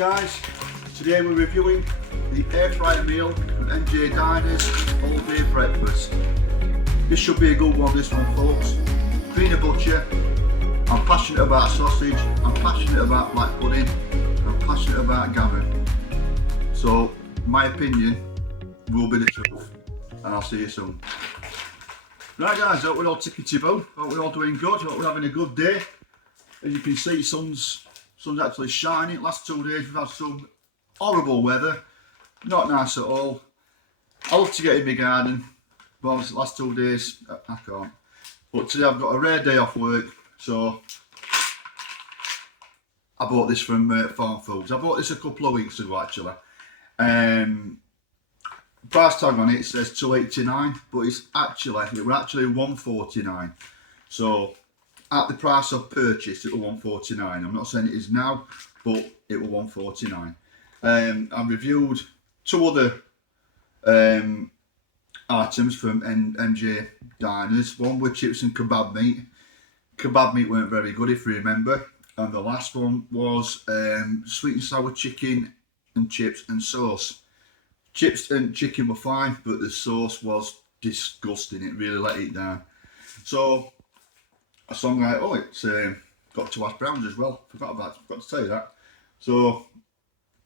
Right guys, today we're reviewing the air fryer meal from MJ Diners all day breakfast. This should be a good one, this one folks. Being a butcher, I'm passionate about sausage, I'm passionate about black pudding, I'm passionate about gammon. So my opinion will be the truth, and I'll see you soon. Right guys, hope we're all tickety-boo, hope we're all doing good, hope we're having a good day. As you can see, sun's actually shining. Last 2 days we've had some horrible weather, not nice at all. I love to get in my garden, but obviously the last 2 days I can't. But today I've got a rare day off work, so I bought this from Farmfoods. I bought this a couple of weeks ago actually. Price tag on it says $2.89, but it was actually $1.49. So at the price of purchase, it was $1.49. I'm not saying it is now, but it was $1.49. I reviewed 2 other items from MJ Diners. One with chips and kebab meat. Kebab meat weren't very good, if you remember. And the last one was sweet and sour chicken and chips and sauce. Chips and chicken were fine, but the sauce was disgusting. It really let it down. So I'm like, oh, it's got 2 hash browns as well. Forgot to tell you that. So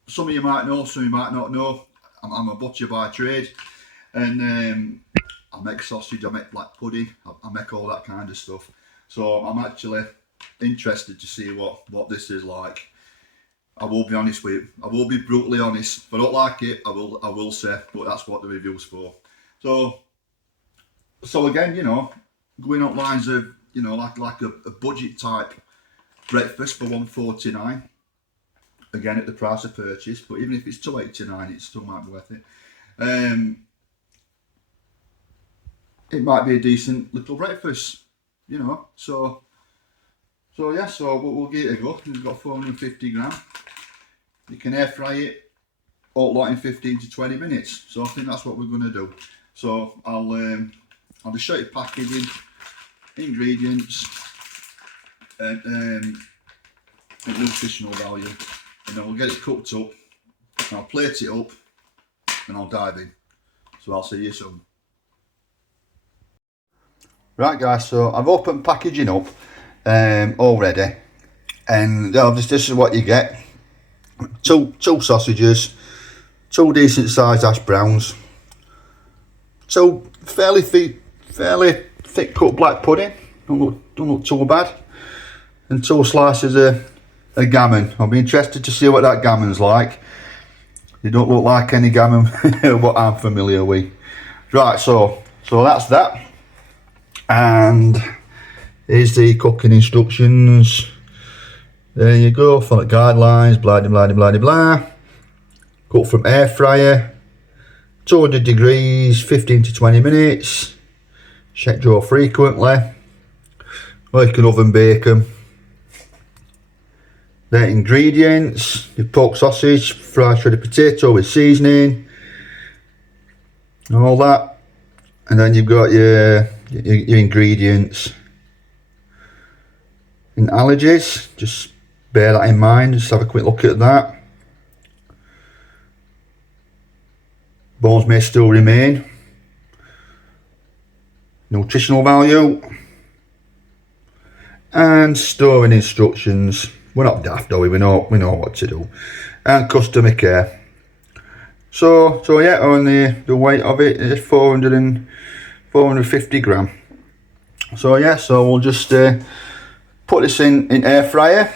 some of you might know, some of you might not know. I'm a butcher by trade, and I make sausage, I make black pudding, I make all that kind of stuff. So I'm actually interested to see what this is like. I will be honest with you. I will be brutally honest. If I don't like it, I will say, but that's what the review's for. So again, you know, going up lines of, you know, like a budget type breakfast for $1.49. Again, at the price of purchase, but even if it's $2.89, it still might be worth it. It might be a decent little breakfast, you know. So yeah, so we'll give it a go. We've got 450 gram. You can air fry it all lot in 15 to 20 minutes. So I think that's what we're going to do. So I'll just show you packaging, ingredients, and nutritional value, and then we'll get it cooked up, and I'll plate it up, and I'll dive in. So I'll see you soon. Right guys, so I've opened packaging up already, and obviously this is what you get. Two sausages, 2 decent sized hash browns, 2 fairly thick cut black pudding, don't look too bad, and 2 slices of gammon. I'll be interested to see what that gammon's like. They don't look like any gammon what I'm familiar with. Right, so that's that, and here's the cooking instructions. There you go, for the guidelines, blah blah blah blah blah. Cook from air fryer, 200 degrees, 15 to 20 minutes. Check drawer frequently. Or you can oven bake them. The ingredients: your pork sausage, fried shredded potato with seasoning, all that, and then you've got your ingredients. And allergies, just bear that in mind, just have a quick look at that. Bones may still remain. Nutritional value. And storing instructions. We're not daft, though, we know what to do. And customer care. So yeah, on the weight of it is 450 gram. So yeah, so we'll just put this in air fryer,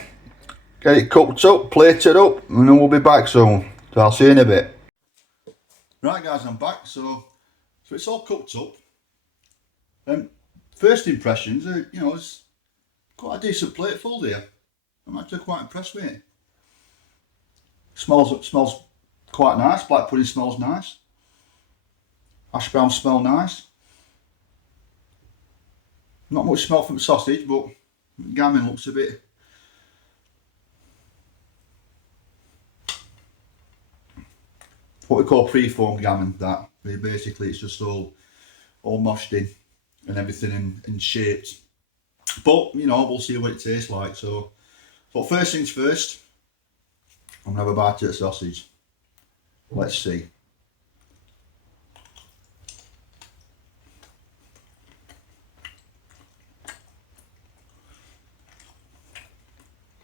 get it cooked up, plated up, and then we'll be back soon. So I'll see you in a bit. Right guys, I'm back. So it's all cooked up. First impressions are, you know, it's quite a decent plate full here. I'm actually quite impressed with it. Smells quite nice. Black pudding smells nice. Hash browns smell nice. Not much smell from the sausage, but gammon looks a bit what we call pre-formed gammon. That basically it's just all moshed in and everything and shaped. But you know, we'll see what it tastes like. So first things first, I'm gonna have a bite of the sausage. Let's see.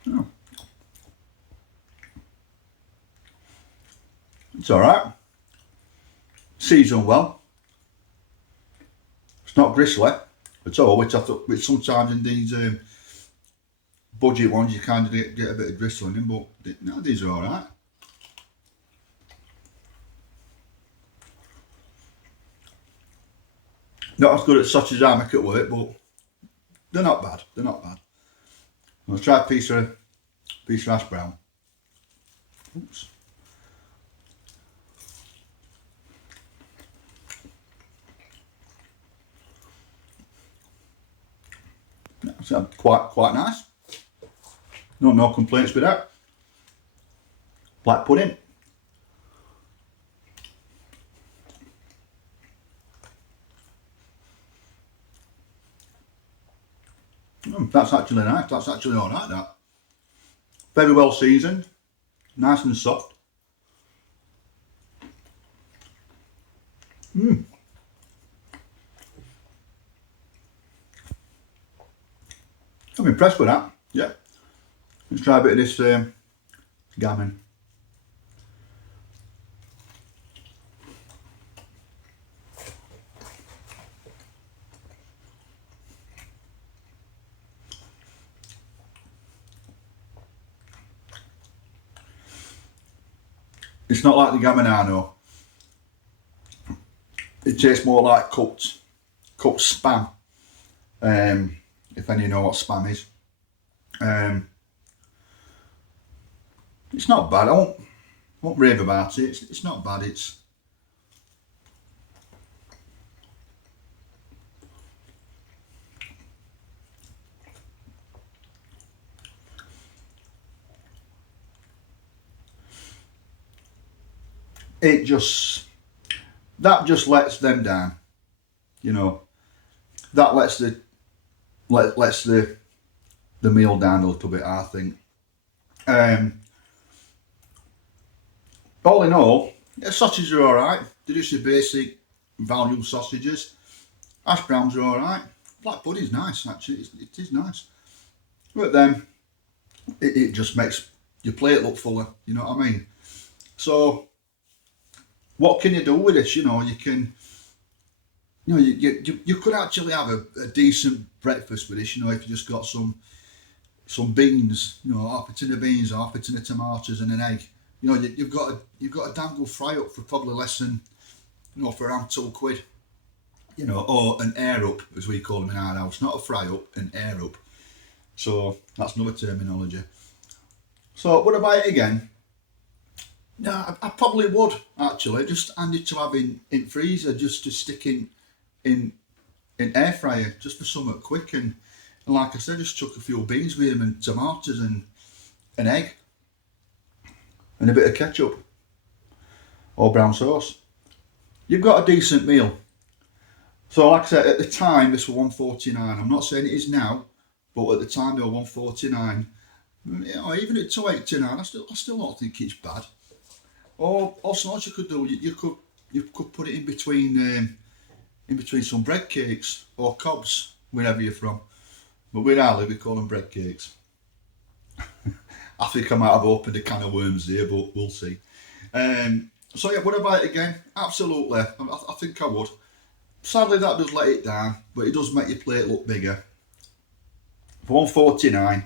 Oh. It's alright. Seasoned well. It's not gristly at all, which sometimes in these budget ones you kind of get a bit of gristle in them, but no, these are alright. Not as good at sausage as I make at work, but they're not bad. They're not bad. I'll try a piece of hash brown. Oops. That's quite nice. No complaints with that. Black pudding. That's actually nice. That's actually alright, that. Very well seasoned. Nice and soft. I'm impressed with that. Yeah. Let's try a bit of this gammon. It's not like the gammon I know. It tastes more like cooked spam. If any know what spam is. It's not bad. I won't rave about it. It's not bad. That just lets them down, you know. That lets the meal down a little bit, I think. All in all, yeah, sausages are alright. They're just your basic value sausages. Hash browns are alright. Black pudding's nice, actually. It is nice. But then it just makes your plate look fuller, you know what I mean? So what can you do with this? You know, you could actually have a decent breakfast with this, you know, if you just got some beans, you know, half a tin of beans, half a tin of tomatoes and an egg. You know, you've got a damn good fry up for probably less than, you know, for around £2. You know, or an air up, as we call them in our house. Not a fry up, an air up. So that's another terminology. So would I buy it again? No, I probably would actually. Just handy to have in freezer, just to stick in air fryer, just for something quick. And like I said, just chuck a few beans with them and tomatoes and an egg and a bit of ketchup or brown sauce. You've got a decent meal. So like I said, at the time this was $1.49. I'm not saying it is now, but at the time they were $1.49. You know, even at $2.89, I still don't think it's bad. Or also what you could do, you could put it in between some bread cakes or cobs, wherever you're from. But where I live, we call them bread cakes. I think I might have opened a can of worms there, but we'll see. So yeah, would I buy it again? Absolutely. I think I would. Sadly, that does let it down, but it does make your plate look bigger. For $1.49,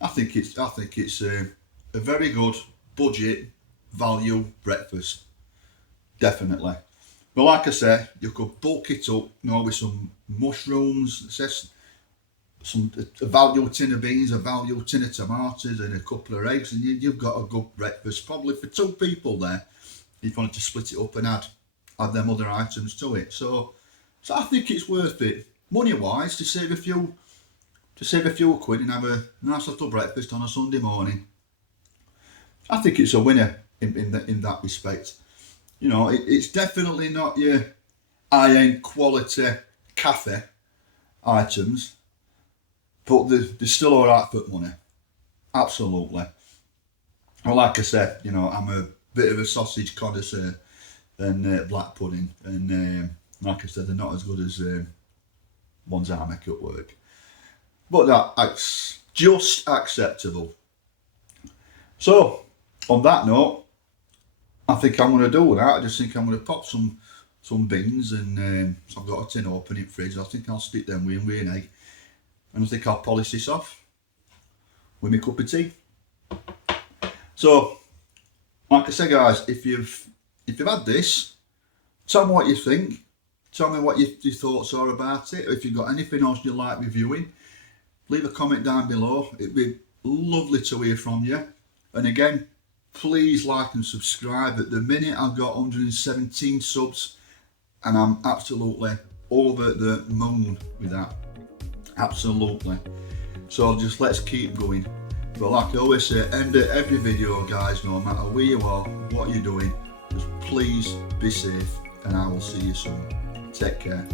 I think it's a very good budget value breakfast, definitely. But like I said, you could bulk it up, you know, with some mushrooms, a value tin of beans, a value tin of tomatoes, and a couple of eggs, and you've got a good breakfast. Probably for 2 people there, if you wanted to split it up and add them other items to it. So I think it's worth it, money wise, to save a few quid and have a nice little breakfast on a Sunday morning. I think it's a winner in that respect. You know, it's definitely not your high-end quality cafe items, but they're still alright for money. Absolutely. Well, like I said, you know, I'm a bit of a sausage connoisseur and black pudding, and like I said, they're not as good as ones I make at work. But that's just acceptable. So, on that note, I think I'm going to do that. I just think I'm going to pop some beans, and so I've got a tin open in the fridge. I think I'll stick them with an egg, and I think I'll polish this off with my cup of tea. So, like I said, guys, if you've had this, tell me what you think. Tell me what your thoughts are about it. Or if you've got anything else you'd like reviewing, leave a comment down below. It'd be lovely to hear from you. And again, please like and subscribe. At the minute, I've got 117 subs, and I'm absolutely over the moon with that. Absolutely. So just let's keep going. But like I always say, end of every video, guys, no matter where you are, what you're doing, just please be safe, and I will see you soon. Take care.